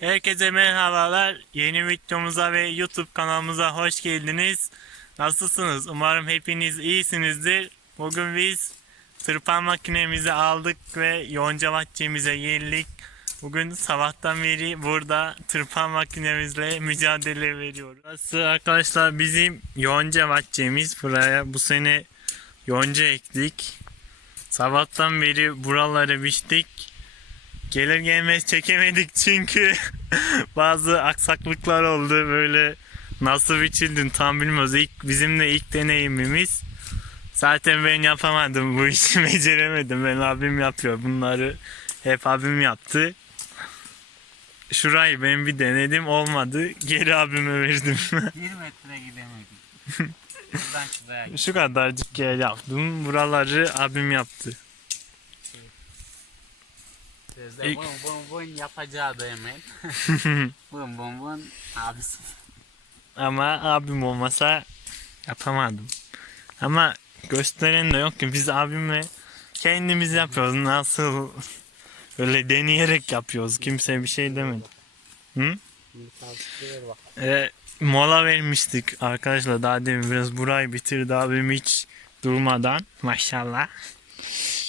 Herkese merhabalar. Yeni videomuza ve YouTube kanalımıza hoş geldiniz. Nasılsınız? Umarım hepiniz iyisinizdir. Bugün biz tırpan makinemizi aldık ve yonca bahçemize geldik. Bugün sabahtan beri burada tırpan makinemizle mücadele veriyoruz. Burası arkadaşlar bizim yonca bahçemiz. Buraya bu sene yonca ektik. Sabahtan beri buraları biçtik. Gelir gelmez çekemedik çünkü bazı aksaklıklar oldu böyle nasıl biçildin tam bilmiyoruz. İlk, bizim de ilk deneyimimiz. Zaten ben yapamadım bu işi beceremedim. Ben abim yapıyor bunları hep abim yaptı. Şurayı ben bir denedim olmadı. Geri abime verdim. Bir metre gidemedik. Buradan git. Şu kadarcık yer yaptım. Buraları abim yaptı. Sözde İlk- bun bun bun yapacağı da hemen. bun bun bun abisi. Ama abim olmasa yapamadım. Ama gösteren de yok ki biz abimle kendimiz yapıyoruz. Nasıl öyle deneyerek yapıyoruz. Kimse bir şey demedi. Hı? Ee, mola vermiştik arkadaşlar daha demin biraz burayı bitirdi abim hiç durmadan maşallah.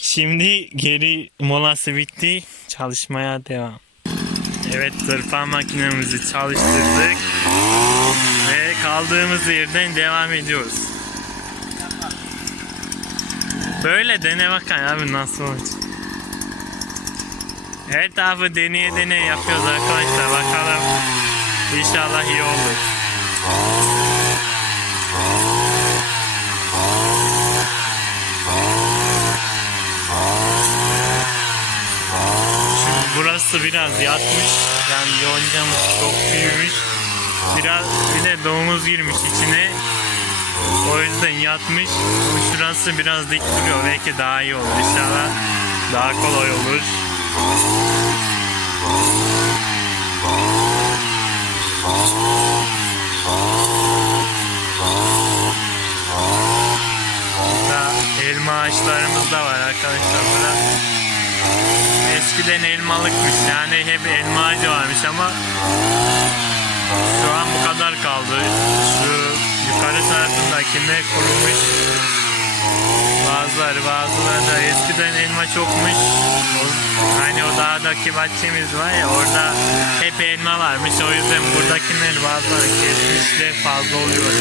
Şimdi geri molası bitti çalışmaya devam. Evet tırpan makinemizi çalıştırdık ve kaldığımız yerden devam ediyoruz. Böyle dene bakalım abi nasıl olacak. Her tarafı deneye deneye yapıyoruz arkadaşlar bakalım. İnşallah iyi olur. Şimdi burası biraz yatmış. Yani yoncamız çok büyümüş. Biraz bir de domuz girmiş içine. O yüzden yatmış. Bu Şurası biraz dik duruyor. Belki daha iyi olur. İnşallah daha kolay olur. Elma ağaçlarımız da var arkadaşlar. Burada eskiden elmalıkmış. Yani hep elma varmış ama şu an bu kadar kaldı. Şu yukarı tarafındakinde kurumuş. Bazıları bazıları da eskiden elma çokmuş. Hani o dağdaki bahçemiz var ya orada hep elma varmış. O yüzden buradakiler bazıları kesmiş de fazla oluyor.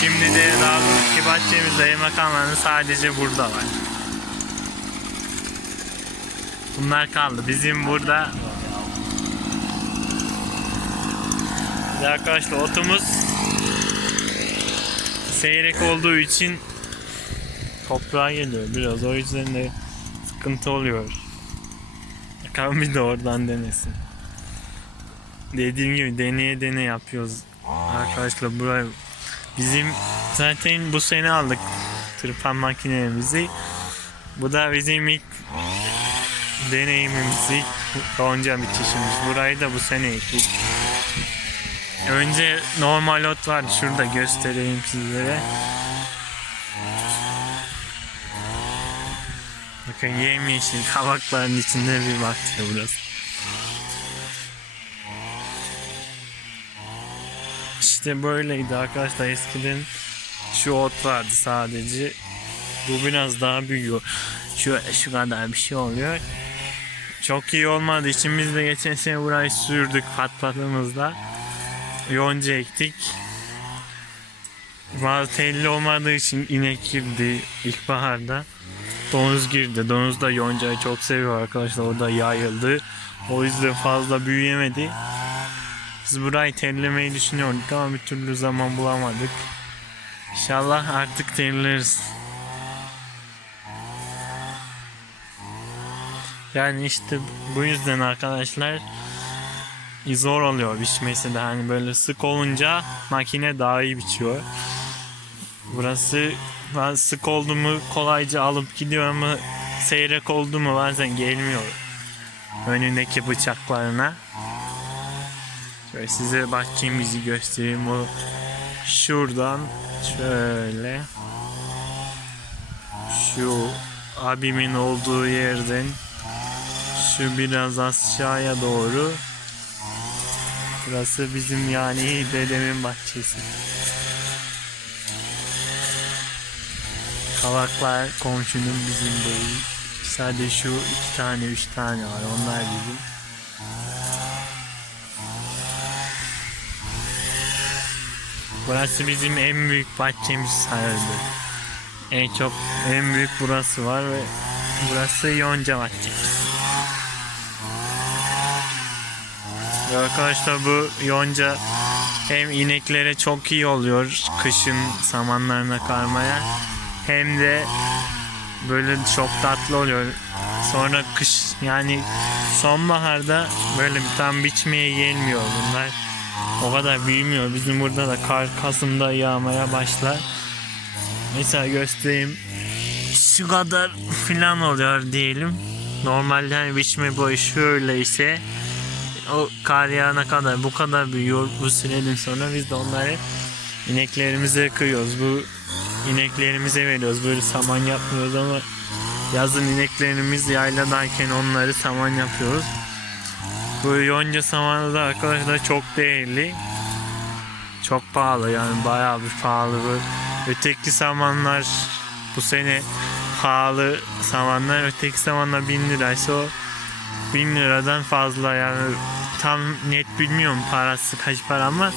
Şimdi de dağdaki bahçemizde elma kalmadı sadece burada var. Bunlar kaldı. Bizim burada arkadaşlar otumuz seyrek olduğu için toprağa geliyor biraz. O yüzden de sıkıntı oluyor. Bakalım bir de oradan denesin. Dediğim gibi deneye deneye yapıyoruz. Arkadaşlar buraya bizim zaten bu sene aldık tırpan makinemizi. Bu da bizim ilk deneyimimiz, ilk yonca bitişimiz. Burayı da bu sene ektik. Önce normal ot var. Şurada göstereyim sizlere. Bakın yemyeşil kabakların içinde bir bahçe burası. İşte böyleydi arkadaşlar eskiden şu ot vardı sadece. Bu biraz daha büyüyor. Şu, şu kadar bir şey oluyor. Çok iyi olmadığı için biz de geçen sene burayı sürdük pat patımızla yonca ektik. Bazı telli olmadığı için inek girdi ilkbaharda. Domuz girdi. Domuz da yoncayı çok seviyor arkadaşlar. O da yayıldı. O yüzden fazla büyüyemedi. Biz burayı tellemeyi düşünüyorduk ama bir türlü zaman bulamadık. İnşallah artık telleriz. Yani işte bu yüzden arkadaşlar zor oluyor biçmesi de hani böyle sık olunca makine daha iyi biçiyor. Burası ben sık oldu kolayca alıp gidiyor ama seyrek oldu bazen gelmiyor önündeki bıçaklarına. Şöyle size bahçemizi göstereyim o şuradan şöyle şu abimin olduğu yerden şu biraz aşağıya doğru Burası bizim yani dedemin bahçesi. Kavaklar komşunun bizim değil. Sadece şu iki tane üç tane var onlar bizim. Burası bizim en büyük bahçemiz sayılır. En çok en büyük burası var ve burası Yonca bahçemiz. Ve arkadaşlar bu yonca hem ineklere çok iyi oluyor kışın samanlarına karmaya hem de böyle çok tatlı oluyor. Sonra kış yani sonbaharda böyle tam biçmeye gelmiyor bunlar. O kadar büyümüyor. Bizim burada da kar Kasım'da yağmaya başlar. Mesela göstereyim. Şu kadar filan oluyor diyelim. Normalde hani biçme boyu şöyle ise o kar yağana kadar bu kadar büyüyor bu süreden sonra biz de onları ineklerimize kıyıyoruz. Bu ineklerimize veriyoruz. Böyle saman yapmıyoruz ama yazın ineklerimiz yayladayken onları saman yapıyoruz. Bu yonca samanı da arkadaşlar çok değerli. Çok pahalı yani bayağı bir pahalı. Bu öteki samanlar bu sene pahalı samanlar öteki samanlar 1000 liraysa o 1000 liradan fazla yani tam net bilmiyorum parası kaç para ama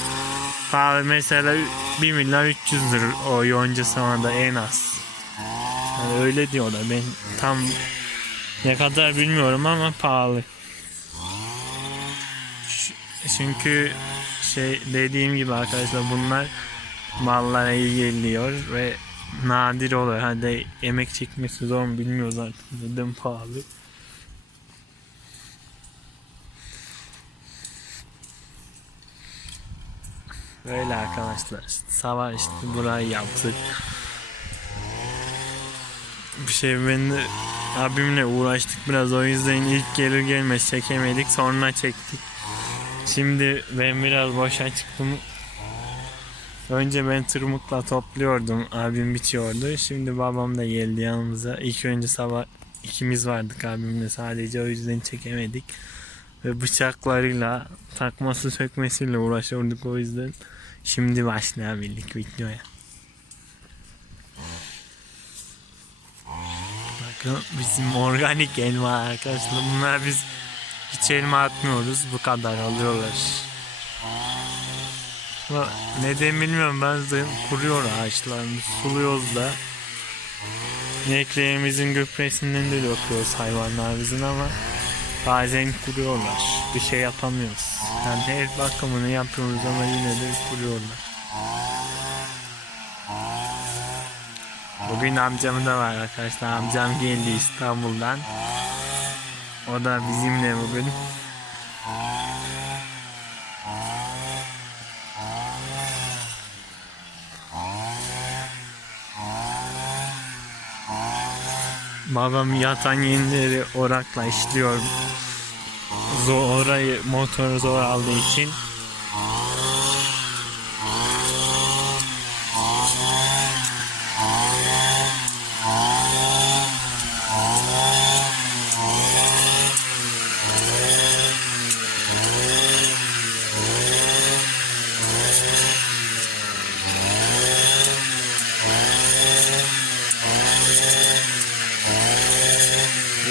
pahalı mesela 1 milyar 300 lira o yonca samanda en az. Yani öyle diyorlar ben tam ne kadar bilmiyorum ama pahalı. Çünkü şey dediğim gibi arkadaşlar bunlar mallara iyi geliyor ve nadir oluyor. Hadi yemek çekmesi zor mu bilmiyoruz artık. Neden pahalı. Böyle arkadaşlar. Sabah işte burayı yaptık. Bir şey ben de abimle uğraştık biraz o yüzden ilk gelir gelmez çekemedik sonra çektik. Şimdi ben biraz boşa çıktım. Önce ben tırmıkla topluyordum. Abim bitiyordu. Şimdi babam da geldi yanımıza. İlk önce sabah ikimiz vardık abimle sadece o yüzden çekemedik. Ve bıçaklarıyla takması sökmesiyle uğraşıyorduk o yüzden. Şimdi başlayabildik videoya. Bakın bizim organik elma arkadaşlar. Bunlar biz hiç elma atmıyoruz. Bu kadar alıyorlar. Neden bilmiyorum bazen kuruyor ağaçlarımız. Suluyoruz da. İneklerimizin gübresinden de döküyoruz hayvanlarımızın ama bazen kuruyorlar. Bir şey yapamıyoruz. Yani her bakımını yapıyoruz ama yine de kuruyorlar. Bugün amcam da var arkadaşlar. Amcam geldi İstanbul'dan. O da bizimle bugün. Babam yatan yenileri orakla işliyor. Zor, orayı motoru zor aldığı için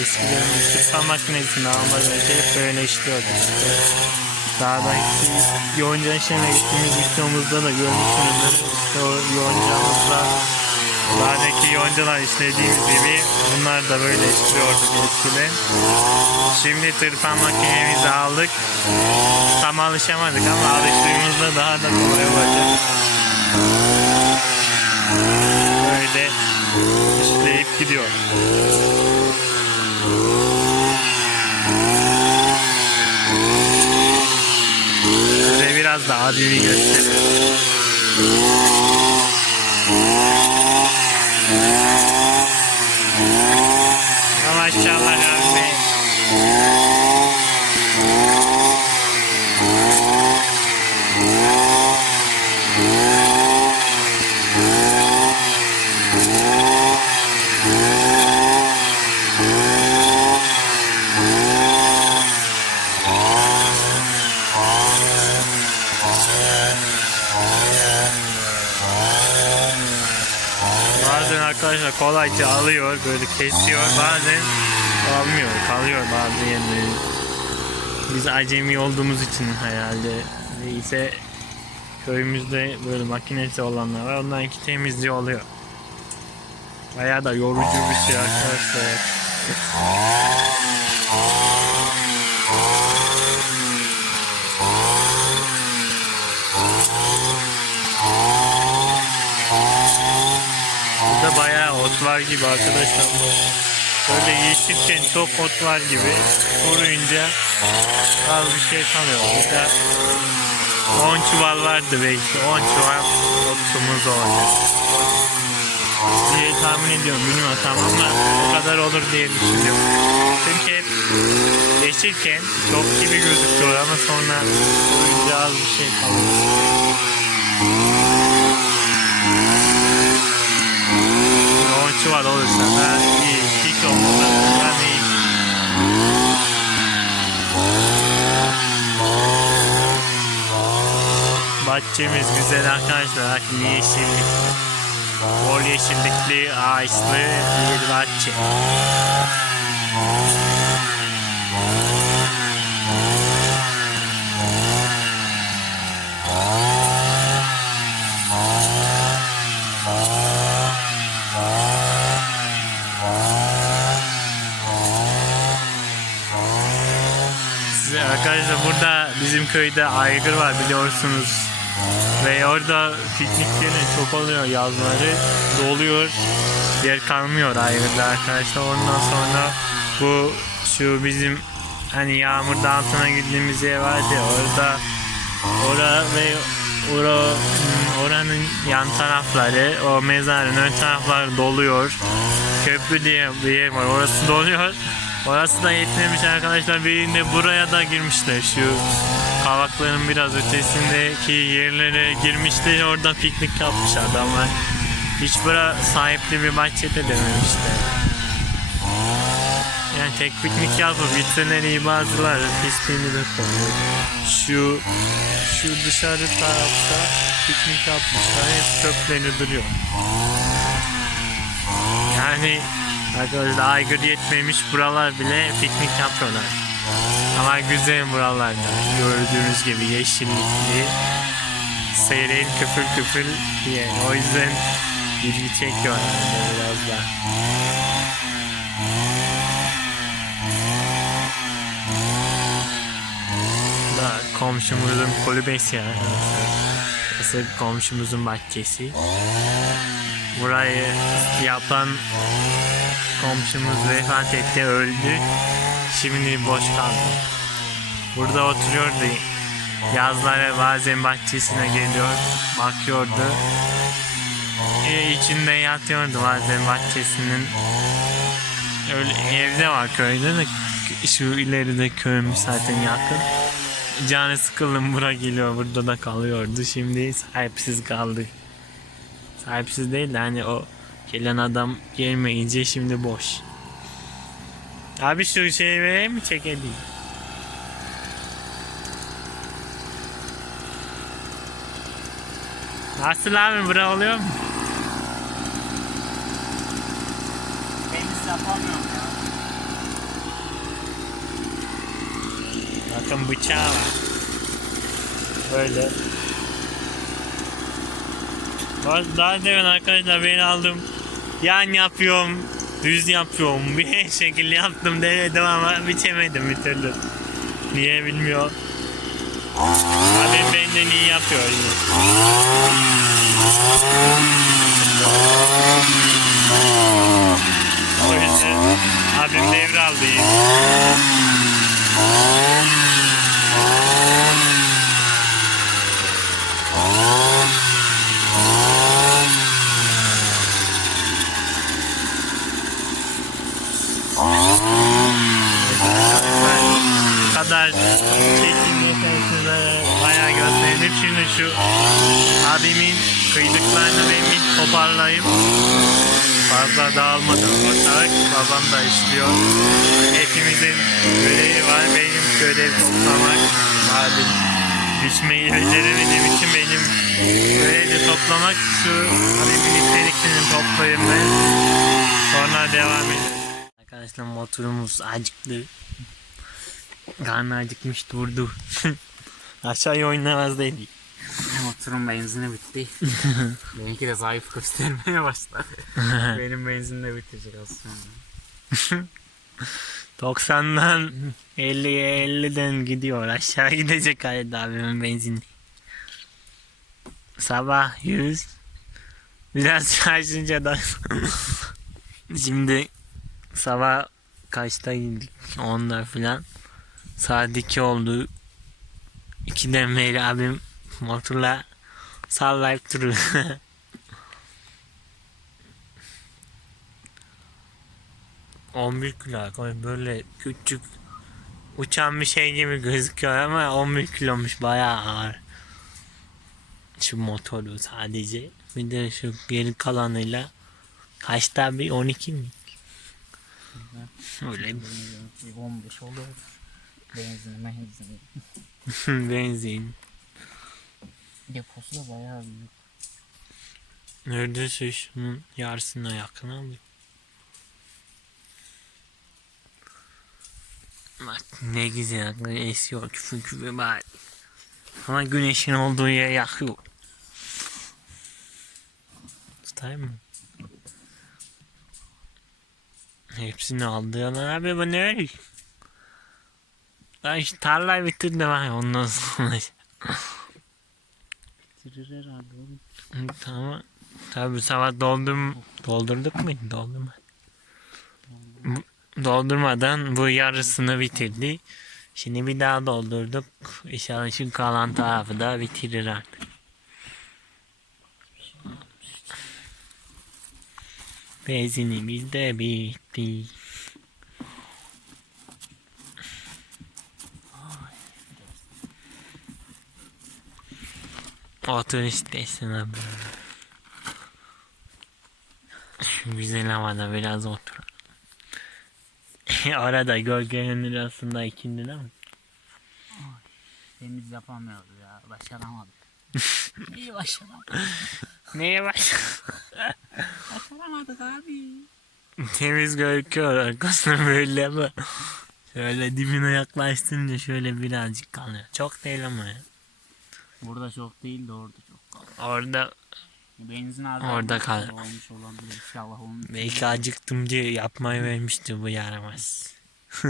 Eskiden ısıtma makinesini almadan önce böyle işliyorduk. İşte Dağdaki yonca işleme gittiğimiz videomuzda da görmüşsünüzdür. İşte o yoncamızda dağdaki yoncalar işlediğimiz gibi bunlar da böyle işliyorduk eskiden. Şimdi tırpan makinemizi aldık. Tam alışamadık ama alıştığımızda daha da kolay olacak. Böyle işleyip gidiyor. Size biraz daha göstereyim. Ya Maşallah Rabbi. Bazen arkadaşlar kolayca alıyor böyle kesiyor bazen almıyor kalıyor bazı yerleri. Biz acemi olduğumuz için herhalde neyse köyümüzde böyle makinesi olanlar var onlarınki temizliği oluyor. Bayağı da yorucu bir şey arkadaşlar. Burada bayağı ot var gibi arkadaşlar. Böyle yeşilken çok ot var gibi. Kuruyunca az bir şey kalıyor. Burada 10 çuval vardı belki. 10 çuval otumuz olacak. Diye tahmin ediyorum. Bilmiyorum tam ama o kadar olur diye düşünüyorum. Çünkü hep yeşilken çok gibi gözüküyor ama sonra kuruyunca az bir şey kalıyor. 10 çuval olursa da iyi. Hiç olmasa da iyi. Bahçemiz güzel arkadaşlar. Bakın yeşillik. Bol yeşillikli, ağaçlı bir bahçe. Arkadaşlar burada bizim köyde aygır var biliyorsunuz. Ve orada pikniklerin çok oluyor yazları. Doluyor. Yer kalmıyor aygırda arkadaşlar. Ondan sonra bu şu bizim hani yağmurda altına gittiğimiz yer vardı ya orada ora ve ora, oranın yan tarafları o mezarın ön tarafları doluyor. Köprü diye bir yer var. Orası doluyor. Orası da yetmemiş arkadaşlar. Birinde buraya da girmişler. Şu kavakların biraz ötesindeki yerlere girmişler. Orada piknik yapmışlar ama hiç bura sahipli bir bahçede dememişler. Yani tek piknik yapıp vitrinleri bazıları pisliğini de koyuyor. Şu şu dışarı tarafta piknik yapmışlar. Hep çöplerini duruyor. Yani arkadaşlar aygır yetmemiş buralar bile piknik yapıyorlar. Ama güzel buralarda. Gördüğünüz gibi yeşillikli. Seyreğin küfür küfür diye. O yüzden ilgi çekiyor biraz da. Da komşumuzun kulübesi yani. Burası komşumuzun bahçesi. Burayı yapan komşumuz vefat etti, öldü. Şimdi boş kaldı. Burada oturuyordu. Yazları bazen bahçesine geliyor, bakıyordu. E, içinde yatıyordu bazen bahçesinin. Öyle evde var köyde de şu ileride köyümüz zaten yakın. Canı sıkıldım bura geliyor burada da kalıyordu. Şimdi sahipsiz kaldı. Sahipsiz değil de hani o gelen adam gelmeyince şimdi boş. Abi şu şeyi vereyim mi çekelim? Nasıl abi bura oluyor mu? Temiz yapamıyorum ya. Bakın bıçağı var. Böyle. Daha demin arkadaşlar ben aldım. Yan yapıyorum, düz yapıyorum. Bir şekilde yaptım denedim ama biçemedim bir türlü. Niye bilmiyorum. Abim benden iyi yapıyor. O yüzden abim devraldı yine. Bu kadar çekim yetersizlere bayağı gösterdim. Şimdi şu abimin kıydıklarını benim toparlayıp fazla dağılmadan ortalık babam da işliyor. Hepimizin görevi var. Benim görev toplamak. Abim Düşmeyi beceremediğim için benim de toplamak şu arabin iplerini toplayayım ben. Sonra devam edelim. Arkadaşlar motorumuz acıktı. Karnı acıkmış durdu. Aşağıya oynamaz dedi. Motorun benzini bitti. Benimki de zayıf göstermeye başladı. Benim benzin de bitecek sonra. 90'dan 50'ye 50'den gidiyor. Aşağı gidecek Halid abimin benzini. Sabah 100. Biraz şaşınca da şimdi sabah kaçta gittik? 10'da falan. Saat 2 oldu. 2'den beri abim motorla sallayıp duruyor. On bir kilo böyle küçük uçan bir şey gibi gözüküyor ama 11 kilomuş bayağı ağır. Şu motoru sadece. Bir de şu geri kalanıyla kaçta bir 12 mi? Öyle 15 olur. Benzin, benzin. benzin. Deposu da bayağı büyük. Neredeyse şunun yarısına yakın abi. Bak ne güzel esiyor küfür küfür bari. Ama güneşin olduğu yer yakıyor. Tutayım mı? Hepsini aldılar abi bu ne? Ben işte tarlayı bitirdim ha ondan sonra. Bitirir herhalde oğlum. Tamam. Tabi sabah doldum doldurduk mu? Doldurma. Bu- Doldurmadan bu yarısını bitirdi. Şimdi bir daha doldurduk. İnşallah şu kalan tarafı da bitirir artık. Benzinimiz de bitti. Otur istersen abi. Şu güzel havada biraz otur. Arada gölgenin arasında ikindi değil mi? Temiz yapamıyoruz ya. Başaramadık. İyi başaramadık. Neye bak? Başaramadık abi. Temiz gözüküyor arkasına böyle ama şöyle dibine yaklaştırınca şöyle birazcık kalıyor. Çok değil ama ya. Burada çok değil de orada çok. Orada Benzin az Orada kal. Olmuş olabilir inşallah olmuş. belki acıktım diye yapmayı vermişti bu yaramaz.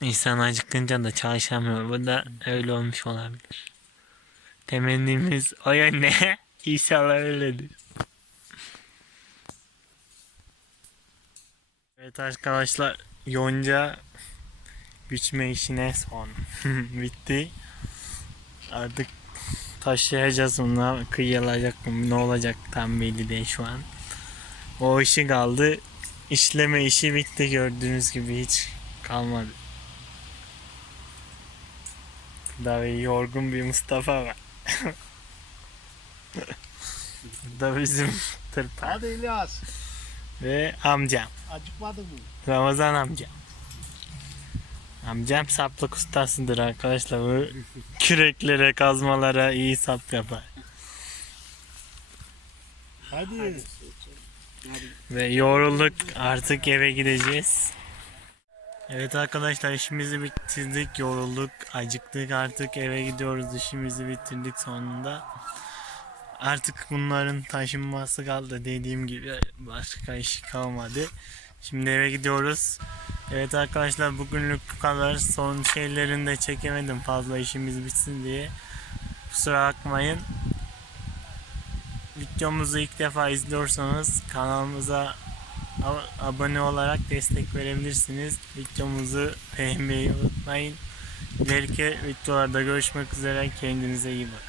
İnsan acıkınca da çalışamıyor. Bu da öyle olmuş olabilir. Temennimiz o yönde. İnşallah öyledir. Evet arkadaşlar yonca biçme işine son bitti. Artık taşıyacağız onu kıyılacak mı ne olacak tam belli değil şu an. O işi kaldı. İşleme işi bitti gördüğünüz gibi hiç kalmadı. Bir yorgun bir Mustafa var. Burada bizim tırpan Hadi İlyas. ve amcam. Acıkmadı mı? Ramazan amcam. Amcam saplık ustasıdır arkadaşlar. Bu küreklere, kazmalara iyi sap yapar. Hadi. Ve yorulduk artık eve gideceğiz. Evet arkadaşlar işimizi bitirdik, yorulduk, acıktık artık eve gidiyoruz işimizi bitirdik sonunda. Artık bunların taşınması kaldı dediğim gibi başka iş kalmadı. Şimdi eve gidiyoruz. Evet arkadaşlar bugünlük bu kadar. Son şeylerini de çekemedim fazla işimiz bitsin diye. Kusura bakmayın. Videomuzu ilk defa izliyorsanız kanalımıza abone olarak destek verebilirsiniz. Videomuzu beğenmeyi unutmayın. İleriki videolarda görüşmek üzere. Kendinize iyi bakın.